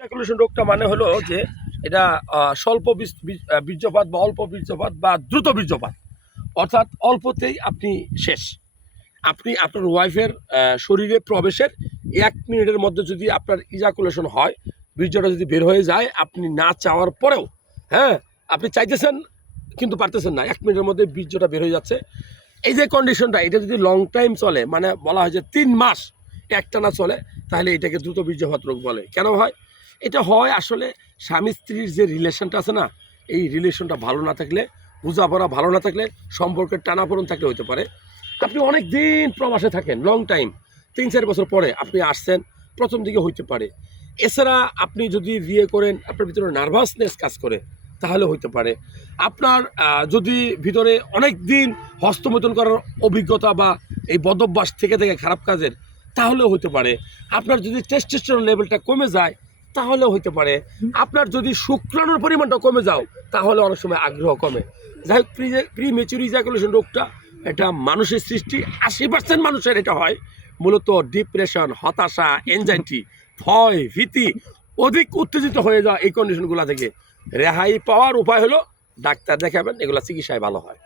Ejaculation রোগটা মানে হলো যে এটা স্বল্প বীর্যপাত বা অল্প বীর্যপাত বা দ্রুত বীর্যপাত, অর্থাৎ অল্পতেই আপনি শেষ। আপনি আপনার ওয়াইফের শরীরে প্রবেশের 1 মিনিটের মধ্যে যদি আপনার ইজাকুলেশন হয়, বীর্যটা যদি বের হয়ে যায়, আপনি না চাওয়ার পরেও, হ্যাঁ, আপনি চাইতেছেন কিন্তু পারতেছেন না, 1 মিনিটের মধ্যে বীর্যটা বের হয়ে যাচ্ছে। এই যে কন্ডিশনটা, এটা যদি লং টাইম চলে, মানে বলা হয় যে 3 মাস একটানা চলে, তাহলে এটাকে দ্রুত বীর্যপাত রোগ বলে। কেন হয়? এটা হয় আসলে স্বামী স্ত্রীর যে রিলেশনটা আছে না, এই রিলেশনটা ভালো না থাকলে, বোঝাপড়া ভালো না থাকলে, সম্পর্কের টানাপোড়েন থাকলে হতে পারে। আপনি অনেক দিন প্রবাসে থাকেন, লং টাইম, 3-4 বছর পরে আপনি আসছেন, প্রথম দিকে হইতে পারে। এছাড়া আপনি যদি বিয়ে করেন, আপনার ভিতরে নার্ভাসনেস কাজ করে, তাহলে হইতে পারে। আপনার যদি ভিতরে অনেক দিন হস্তমৈথুন করার অভিজ্ঞতা বা এই বদভ্যাস থেকে খারাপ কাজের, তাহলেও হতে পারে। আপনার যদি টেস্টোস্টেরন লেভেলটা কমে যায়, তাহলেও হতে পারে। আপনার যদি শুক্রাণুর পরিমাণটা কমে যাও, তাহলে অনেক সময় আগ্রহ কমে। যাই হোক, প্রিমেচুর ইজাকুলেশন রোগটা এটা মানুষের সৃষ্টি। 80% মানুষের এটা হয়। মূলত ডিপ্রেশন, হতাশা, এনজাইটি, ভয়, ভীতি, অধিক উত্তেজিত হয়ে যাওয়া, এই কন্ডিশনগুলো থেকে রেহাই পাওয়ার উপায় হলো ডাক্তার দেখাবেন, এগুলো চিকিৎসায় ভালো হয়।